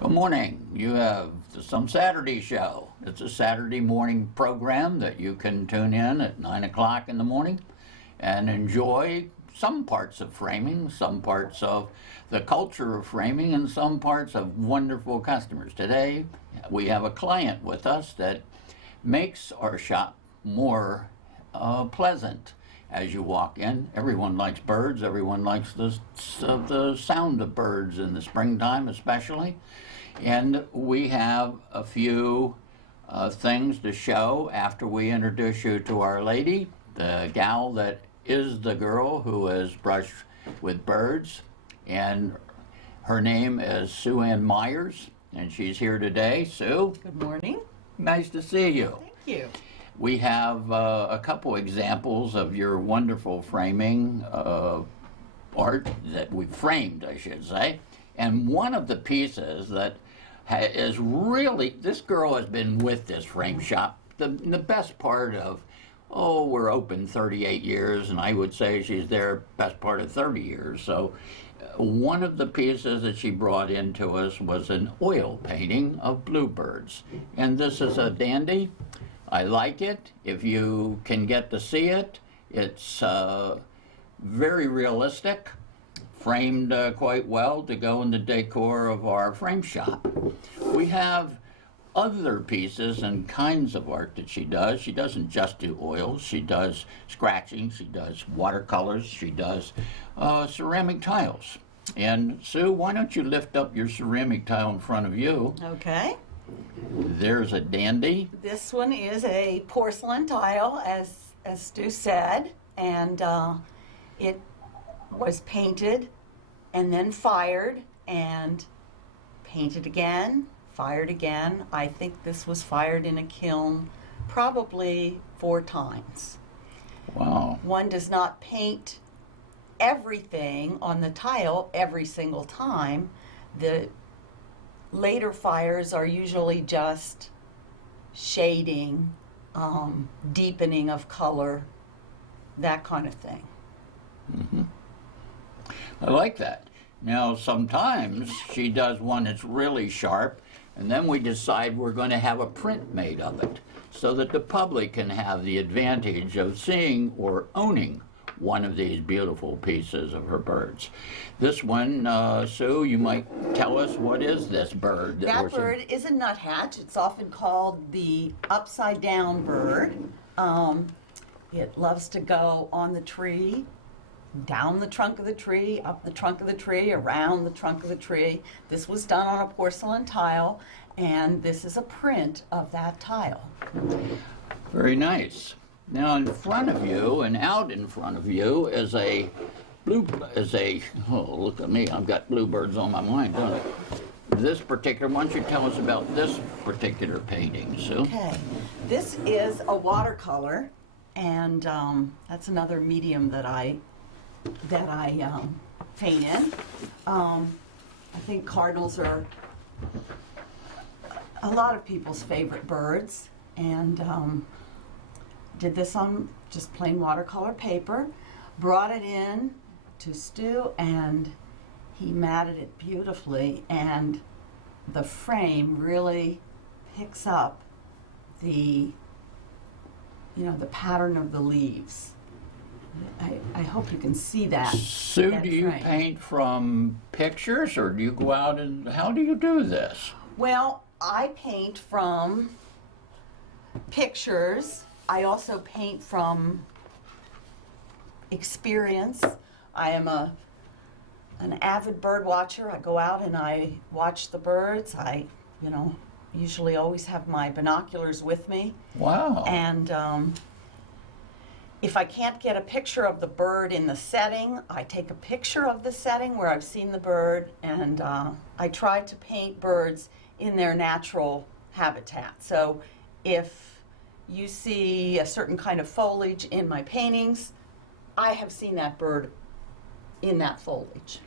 Good morning. You have some Saturday show. It's a Saturday morning program that you can tune in at 9 o'clock in the morning and enjoy some parts of framing, some parts of the culture of framing, and some parts of wonderful customers. Today, we have a client with us that makes our shop more pleasant as you walk in. Everyone likes birds. Everyone likes the sound of birds in the springtime especially. And we have a few things to show after we introduce you to our lady, the gal that is the girl who has brushed with birds. And her name is Sue Ann Myers, and she's here today. Sue? Good morning. Nice to see you. Thank you. We have a couple examples of your wonderful framing art that we framed, I should say. And one of the pieces that is really, this girl has been with this frame shop the best part of, we're open 38 years, and I would say she's there best part of 30 years. So one of the pieces that she brought into us was an oil painting of bluebirds. And this is a dandy. I like it. If you can get to see it, it's very realistic, framed quite well to go in the decor of our frame shop. We have other pieces and kinds of art that she does. She doesn't just do oils. She does scratching. She does watercolors. She does ceramic tiles. And Sue, why don't you lift up your ceramic tile in front of you? Okay. There's a dandy. This one is a porcelain tile, as Stu said, and it was painted and then fired and painted again, fired again. I think this was fired in a kiln probably 4 times. Wow. One does not paint everything on the tile every single time. The later fires are usually just shading, deepening of color, that kind of thing. Mm-hmm. I like that. Now, sometimes she does one that's really sharp, and then we decide we're going to have a print made of it so that the public can have the advantage of seeing or owning one of these beautiful pieces of her birds. This one, Sue, you might tell us, what is this bird? That bird is a nuthatch. It's often called the upside down bird. It loves to go on the tree, down the trunk of the tree, up the trunk of the tree, around the trunk of the tree. This was done on a porcelain tile, and this is a print of that tile. Very nice. Now in front of you and out in front of you is oh, look at me, I've got bluebirds on my mind, don't I? This particular, why don't you tell us about this particular painting, Sue? Okay, this is a watercolor, and that's another medium that I paint in. I think cardinals are a lot of people's favorite birds, and did this on just plain watercolor paper, brought it in to Stu, and he matted it beautifully, and the frame really picks up the pattern of the leaves. I hope you can see that. Sue, that do you frame. paint from pictures, or do you go out and, how do you do this? Well, I paint from pictures. I also paint from experience. I am an avid bird watcher. I go out and I watch the birds. I, usually always have my binoculars with me. Wow. And if I can't get a picture of the bird in the setting, I take a picture of the setting where I've seen the bird, and I try to paint birds in their natural habitat. So if you see a certain kind of foliage in my paintings, I have seen that bird in that foliage.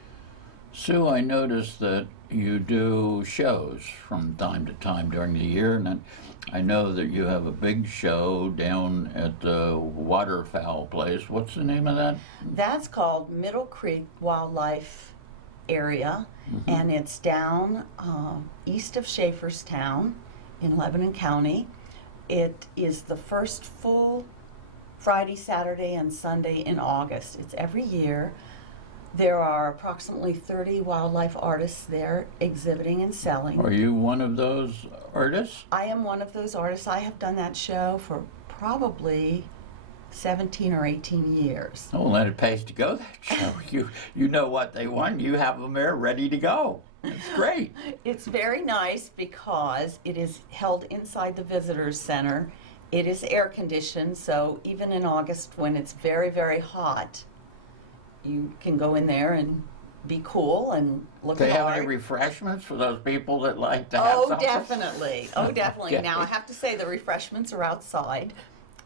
Sue, I noticed that you do shows from time to time during the year, and I know that you have a big show down at the waterfowl place. What's the name of that? That's called Middle Creek Wildlife area, and it's down east of Schaeferstown in Lebanon County. It is the first full Friday, Saturday, and Sunday in August. It's every year. There are approximately 30 wildlife artists there exhibiting and selling. Are you one of those artists? I am one of those artists. I have done that show for probably 17 or 18 years. Oh, well, then it pays to go that show. You know what they want. You have them there ready to go. It's great. It's very nice because it is held inside the Visitors Center. It is air conditioned, so even in August when it's very, very hot, you can go in there and be cool and look They at have art. any refreshments for those people that like to have something? Definitely. Oh, definitely. Okay. Now, I have to say the refreshments are outside,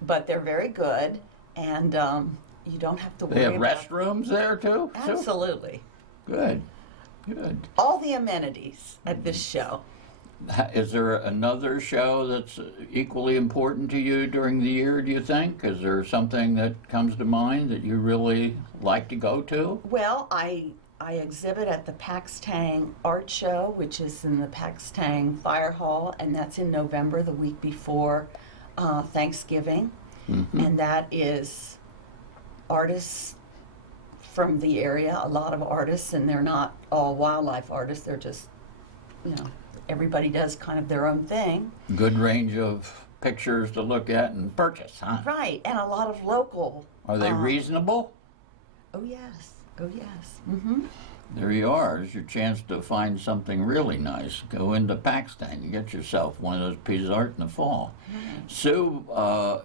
but they're very good, and you don't have to worry They have about restrooms there too? Sue? Absolutely. Good, good. All the amenities at this show. Is there another show that's equally important to you during the year, do you think? Is there something that comes to mind that you really like to go to? Well, I exhibit at the Paxtang Art Show, which is in the Paxtang Fire Hall, and that's in November, the week before Thanksgiving. And that is artists from the area, a lot of artists, and they're not all wildlife artists, they're just, everybody does kind of their own thing. Good range of pictures to look at and purchase, huh? Right, and a lot of local. Are they reasonable? Oh, yes. Oh, yes. Mm-hmm. There you are. It's your chance to find something really nice. Go into Paxton. You get yourself one of those pieces of art in the fall. Sue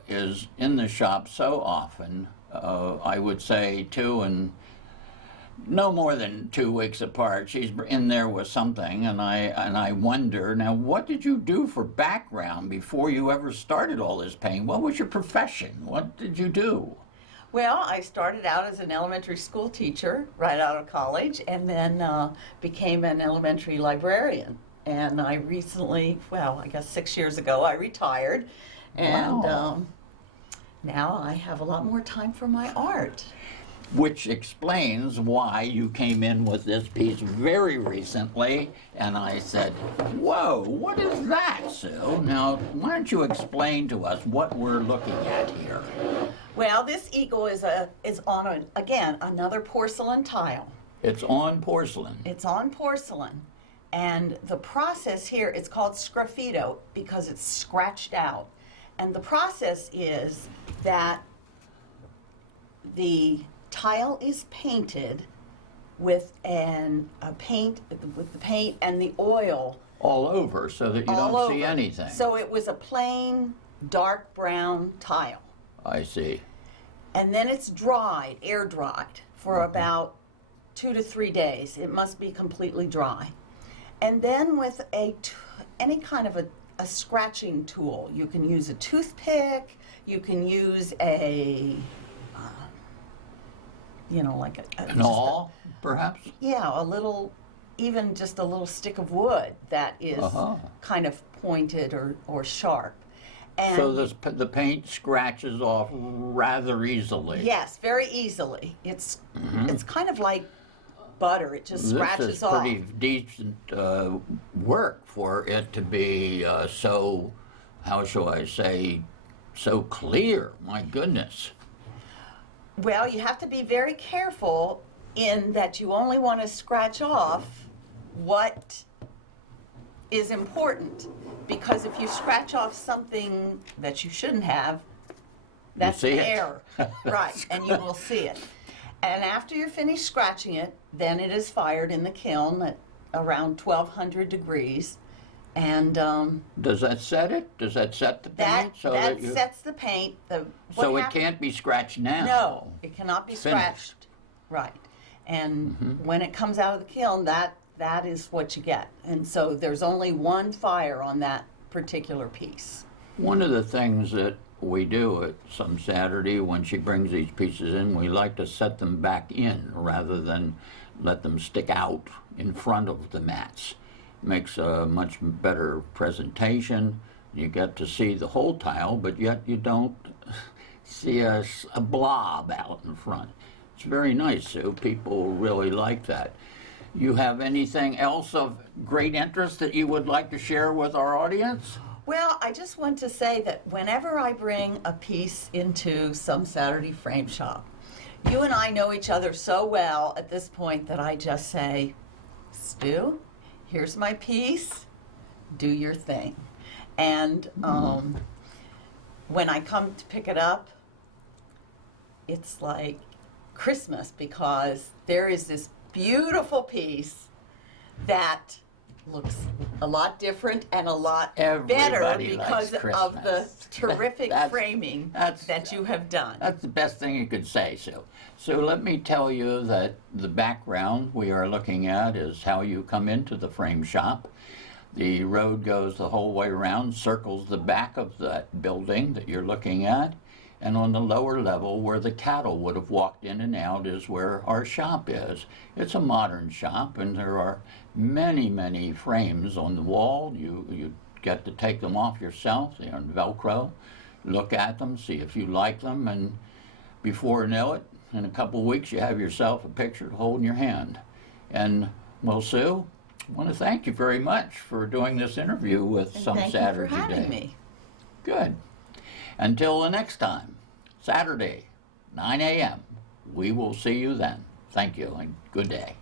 is in the shop so often, I would say no more than 2 weeks apart. She's in there with something, and I wonder, now, what did you do for background before you ever started all this painting? What was your profession? What did you do? Well, I started out as an elementary school teacher right out of college, and then became an elementary librarian. And I recently, I guess 6 years ago, I retired. And Wow. now I have a lot more time for my art. Which explains why you came in with this piece very recently, and I said, whoa, what is that, Sue? Now, why don't you explain to us what we're looking at here? Well, this eagle is on, again, another porcelain tile. It's on porcelain. It's on porcelain. And the process here, it's called sgraffito because it's scratched out. And the process is that the tile is painted with the paint and the oil All over, so that you all don't see over. anything. So it was a plain dark brown tile. I see. And then it's dried, air dried, for about 2 to 3 days. It must be completely dry. And then with any kind of a scratching tool, you can use a toothpick, you can use a like An awl, perhaps? a little, even just a little stick of wood that is Uh-huh. kind of pointed or sharp. And So the paint scratches off rather easily. yes, very easily. It's kind of like butter. It just This scratches is off. pretty decent work for it to be so, how shall I say, so clear. My goodness. Well, you have to be very careful in that you only want to scratch off what is important. Because if you scratch off something that you shouldn't have, that's see it. error. Right, and you will see it. And after you're finished scratching it, then it is fired in the kiln at around 1200 degrees. And Does that set it? Does that set the paint? that sets the paint. So it can't be scratched now? No, it cannot be Finished. scratched. Right. And when it comes out of the kiln, that is what you get. And so there's only one fire on that particular piece. One of the things that we do at some Saturday when she brings these pieces in, we like to set them back in rather than let them stick out in front of the mats. Makes a much better presentation. You get to see the whole tile, but yet you don't see a blob out in front. It's very nice, Sue. People really like that. You have anything else of great interest that you would like to share with our audience? Well, I just want to say that whenever I bring a piece into some Saturday frame shop, you and I know each other so well at this point that I just say, Stu, here's my piece, do your thing. And when I come to pick it up, it's like Christmas, because there is this beautiful piece that looks a lot different and a lot better Everybody because likes of the Christmas. terrific That's- framing that's- that you have done. That's the best thing you could say, Sue. So let me tell you that the background we are looking at is how you come into the frame shop. The road goes the whole way around, circles the back of that building that you're looking at, and on the lower level where the cattle would have walked in and out is where our shop is. It's a modern shop, and there are many, many frames on the wall. You get to take them off yourself. They're on Velcro. Look at them, see if you like them, and before you know it, in a couple of weeks, you have yourself a picture to hold in your hand. And, well, Sue, I want to thank you very much for doing this interview with And Some thank Saturday you for having Day. me. Good. Until the next time, Saturday, 9 a.m., we will see you then. Thank you and good day.